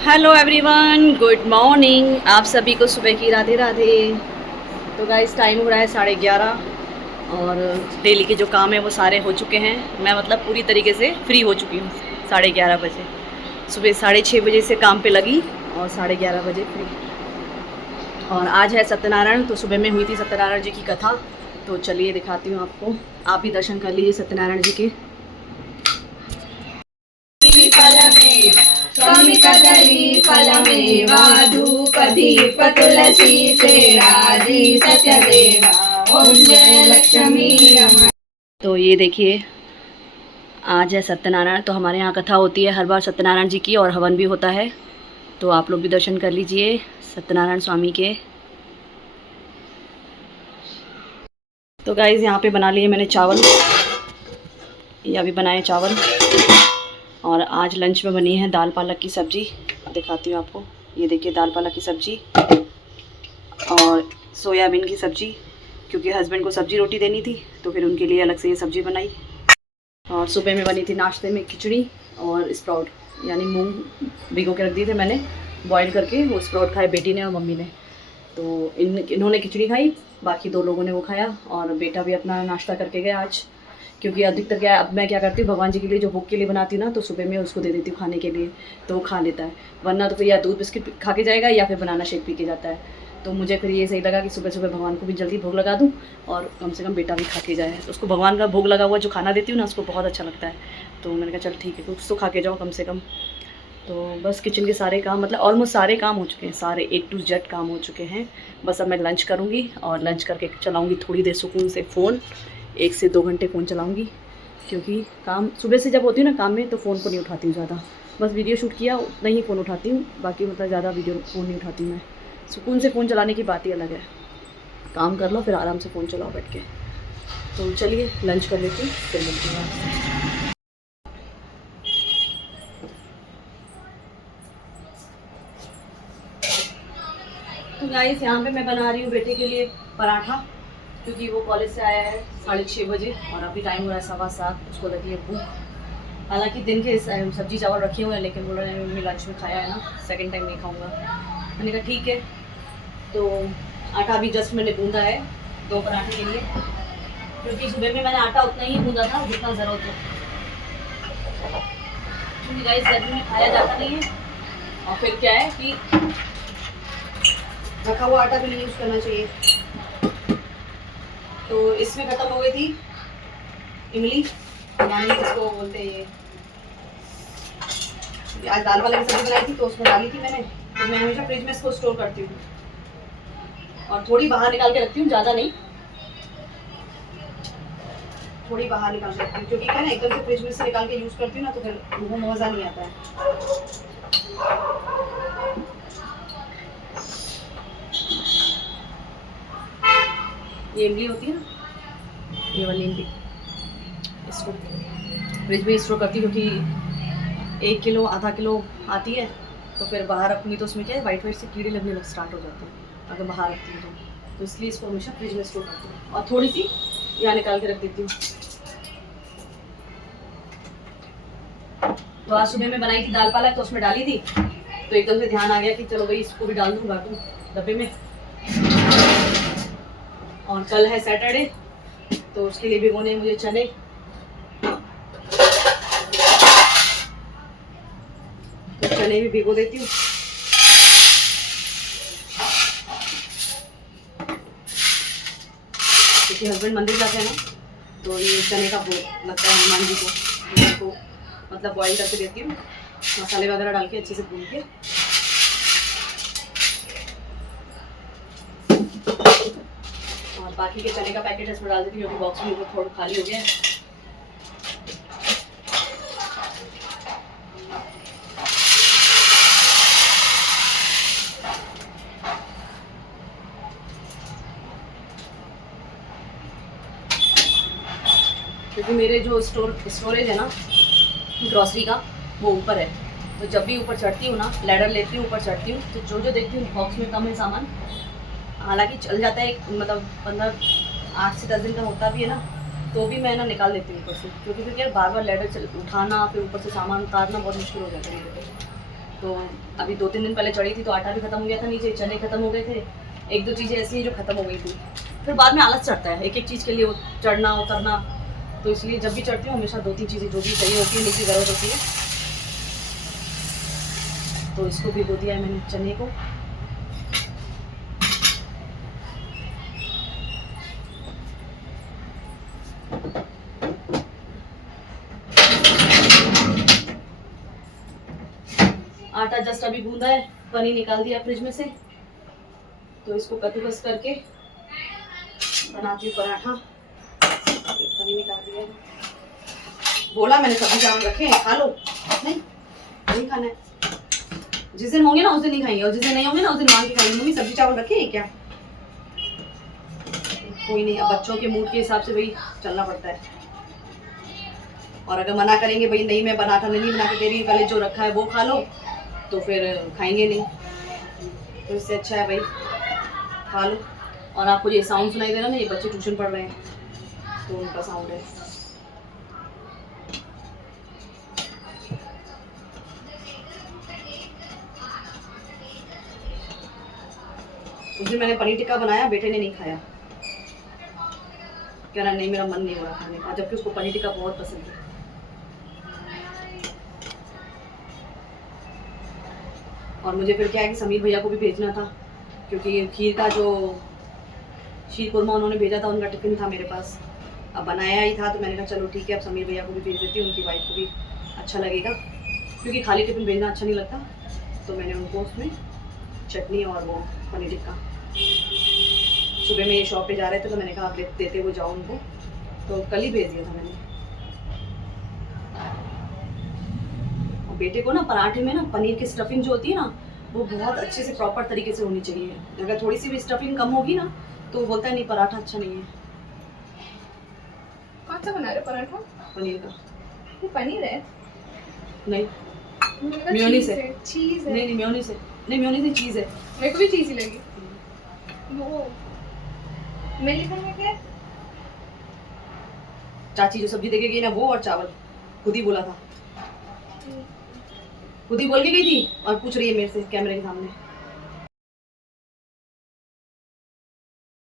Hello everyone, good morning. आप सभी को सुबह की राधे राधे। तो गाइस टाइम हो रहा है 11:30 और डेली के जो काम है वो सारे हो चुके हैं। मैं मतलब पूरी तरीके से फ्री हो चुकी हूँ 11:30 बजे। सुबह 6:30 बजे से काम पे लगी और 11:30 बजे फ्री। और आज है सत्यनारायण, तो सुबह में हुई थी सत्यनारायण जी की कथा। तो चलिए दिखाती हूँ आपको, आप भी दर्शन कर लीजिए सत्यनारायण जी के। स्वामी कदली फलमेवा धूपदीप तुलसी सेराजी सत्यदेवा ओम जय लक्ष्मी रमण। तो ये देखिए, आज है सत्यनारायण। तो हमारे यहाँ कथा होती है हर बार सत्यनारायण जी की, और हवन भी होता है। तो आप लोग भी दर्शन कर लीजिए सत्यनारायण स्वामी के। तो गाइज़ यहाँ पे बना लिए मैंने चावल, ये अभी बनाए चावल। और आज लंच में बनी है दाल पालक की सब्ज़ी, दिखाती हूँ आपको। ये देखिए दाल पालक की सब्ज़ी और सोयाबीन की सब्ज़ी, क्योंकि हस्बैंड को सब्ज़ी रोटी देनी थी तो फिर उनके लिए अलग से ये सब्ज़ी बनाई। और सुबह में बनी थी नाश्ते में खिचड़ी और स्प्राउट, यानी मूंग भिगो के रख दिए थे मैंने बॉईल करके। वो स्प्राउट खाए बेटी ने और मम्मी ने। तो इन्होंने खिचड़ी खाई, बाकी 2 लोगों ने वो खाया। और बेटा भी अपना नाश्ता करके गया आज, क्योंकि अधिकतर क्या है, अब मैं क्या करती हूँ भगवान जी के लिए जो भोग के लिए बनाती हूँ ना, तो सुबह में उसको दे देती हूँ खाने के लिए, तो वो खा लेता है। वरना तो फिर या दूध बिस्किट खा के जाएगा या फिर बनाना शेक पी के जाता है। तो मुझे फिर ये सही लगा कि सुबह सुबह भगवान को भी जल्दी भोग लगा दूँ और कम से कम बेटा भी खा के जाए। तो उसको भगवान का भोग लगा हुआ जो खाना देती हूँ ना, उसको बहुत अच्छा लगता है। तो मैंने कहा चल ठीक है, कुछ तो खा के जाओ कम से कम। तो बस किचन के सारे काम, मतलब ऑलमोस्ट सारे काम हो चुके हैं, सारे A to Z काम हो चुके हैं। बस अब मैं लंच करूँगी और लंच करके चलाऊँगी थोड़ी देर सुकून से फ़ोन। 1 से 2 घंटे फ़ोन चलाऊँगी, क्योंकि काम सुबह से जब होती हूँ ना काम में, तो फ़ोन को नहीं उठाती हूँ ज़्यादा। बस वीडियो शूट किया उतना ही फ़ोन उठाती हूँ, बाकी मतलब ज़्यादा फ़ोन नहीं उठाती हूँ मैं। सुकून से फ़ोन चलाने की बात ही अलग है। काम कर लो फिर आराम से फ़ोन चलाओ बैठ के। तो चलिए लंच कर लेती हूँ, फिर मिलती हूँ आपसे। तो गाइस यहाँ पे मैं बना रही हूँ बेटे के लिए पराठा, क्योंकि वो कॉलेज से आया है 6:30 बजे और अभी टाइम हो रहा है 7:15। उसको लगी है भूख। हालांकि दिन के सब्जी चावल रखे हुए हैं, लेकिन बोल रहे हैं मम्मी लंच में खाया है ना, सेकंड टाइम नहीं खाऊंगा। मैंने कहा ठीक है। तो आटा भी जस्ट मैंने गूंदा है 2 पराठे के लिए, क्योंकि सुबह में मैंने आटा उतना ही गूंदा था जितना ज़रूरत है, क्योंकि गाइस गर्मी में खाया जाता नहीं है। और फिर क्या है कि रखा हुआ आटा भी नहीं यूज़ करना चाहिए। तो इसमें ख़त्म हो गई थी इमली, यानी इसको बोलते हैं ये। आज दाल वाला की सब्जी बनाई थी तो उसमें डाली थी मैंने। तो मैं हमेशा फ्रिज में इसको स्टोर करती हूँ और थोड़ी बाहर निकाल के रखती हूँ, ज़्यादा नहीं, थोड़ी बाहर निकाल के रखती हूँ, क्योंकि क्या ना एकदम से फ्रिज में से निकाल के यूज़ करती हूँ ना, तो फिर वो मज़ा नहीं आता है। ये इमली होती है ना, ये वाली इमली, इसको फ्रिज में स्टोर करती हूँ, क्योंकि 1 किलो आधा किलो आती है। तो फिर बाहर रखूँगी तो उसमें क्या है, वाइट से कीड़े लगने लग स्टार्ट हो जाते हैं अगर बाहर रखती हूँ तो इसलिए इसको हमेशा फ्रिज में स्टोर करती हूँ। और थोड़ी सी यहाँ निकाल के रख देती हूँ। तो आज सुबह में बनाई थी दाल पालक, तो उसमें डाली थी, तो एकदम से ध्यान आ गया कि चलो भाई इसको भी डाल दूँ बाटू डब्बे में। और कल है सैटरडे, तो उसके लिए भिगोने मुझे चने, तो चने भी भिगो देती हूँ। क्योंकि हस्बैंड मंदिर जाते हैं ना, तो ये चने का भोग लगता है हनुमान जी को, तो उसको मतलब बॉईल करके देती हूँ, मसाले वगैरह डाल के अच्छे से भून के। और बाकी के चने का पैकेट इसमें डाल देती हूँ, क्योंकि बॉक्स में थोड़ा खाली हो गया है। क्योंकि मेरे जो स्टोरेज है ना ग्रॉसरी का, वो ऊपर है। तो जब भी ऊपर चढ़ती हूँ ना, लैडर लेती हूँ ऊपर चढ़ती हूँ, तो जो जो देखती हूँ बॉक्स में कम है सामान, हालांकि चल जाता है मतलब 8 से 10 दिन का होता भी है ना, तो भी मैं ना निकाल देती हूँ ऊपर से, क्योंकि फिर यार बार बार लैडर उठाना, फिर ऊपर से सामान उतारना बहुत मुश्किल हो जाता है मेरे को। तो अभी 2-3 दिन पहले चढ़ी थी तो आटा भी खत्म हो गया था, नीचे चने खत्म हो गए थे, 1-2 चीज़ें ऐसी हैं जो खत्म हो गई थी। फिर बाद में आलस चढ़ता है एक एक चीज़ के लिए चढ़ना उतरना, तो इसलिए जब भी चढ़ती हूँ हमेशा 2-3 चीज़ें जो भी चाहिए होती है, नीचे ज़रूरत होती है। तो इसको भिगो दिया है मैंने चने को। आटा जस्ट अभी गूंदा है, पनीर निकाल दिया फ्रिज में से, तो इसको कद्दूकस करके बनाती हूँ पराठा। पनीर निकाल दिया है, बोला मैंने सब्जी चावल रखे हैं खा लो, नहीं खाना है। जिस दिन होंगे ना उस दिन नहीं खाएंगे, और जिस दिन नहीं होंगे ना उस दिन मांग के खाएंगे, मम्मी सब्जी चावल रखे हैं क्या? कोई नहीं, अब बच्चों के मूड के हिसाब से भाई चलना पड़ता है। और अगर मना करेंगे भाई नहीं मैं बनाता नहीं बना के दे रही, पहले जो रखा है वो खा लो, तो फिर खाएंगे नहीं। तो इससे अच्छा है भाई खा लो। और आपको ये साउंड सुनाई दे रहा है ना, ये बच्चे ट्यूशन पढ़ रहे हैं तो उनका साउंड है। उस दिन मैंने पनीर टिक्का बनाया, बेटे ने नहीं खाया, कह रहा नहीं मेरा मन नहीं हो रहा खाने का, जबकि उसको पनीर टिक्का बहुत पसंद है। और मुझे फिर क्या है कि समीर भैया को भी भेजना था, क्योंकि खीर का जो शीर कुरमा उन्होंने भेजा था, उनका टिफिन था मेरे पास, अब बनाया ही था, तो मैंने कहा चलो ठीक है अब समीर भैया को भी भेज देती हूँ, उनकी वाइफ को भी अच्छा लगेगा, क्योंकि खाली टिफिन भेजना अच्छा नहीं लगता। तो मैंने उनको उसमें चटनी और वो पनीर टिक्का, सुबह में ये शॉप पे जा रहे थे तो मैंने कहा आप देते हुए जाओ उनको, तो कल ही भेज दिया था मैंने। और बेटे को ना पराठे में ना पनीर की स्टफिंग जो होती है ना, वो बहुत अच्छे से प्रॉपर तरीके से होनी चाहिए। अगर थोड़ी सी भी स्टफिंग कम होगी ना तो वो बोलता है नहीं पराठा अच्छा नहीं है। कौन सा बना रहे पराठा? पनीर का। ये पनीर है? नहीं मेयोनीज है। चीज है? नहीं मेयोनीज है, नहीं मेयोनीज है, चीज़ है। मेरे को भी चीज ही लगी। वो मेरे घर में क्या है? चाची जो सब्जी देके गई ना वो और चावल, खुद ही बोला था, खुद ही बोल के गई थी और पूछ रही है मेरे से कैमरे के सामने।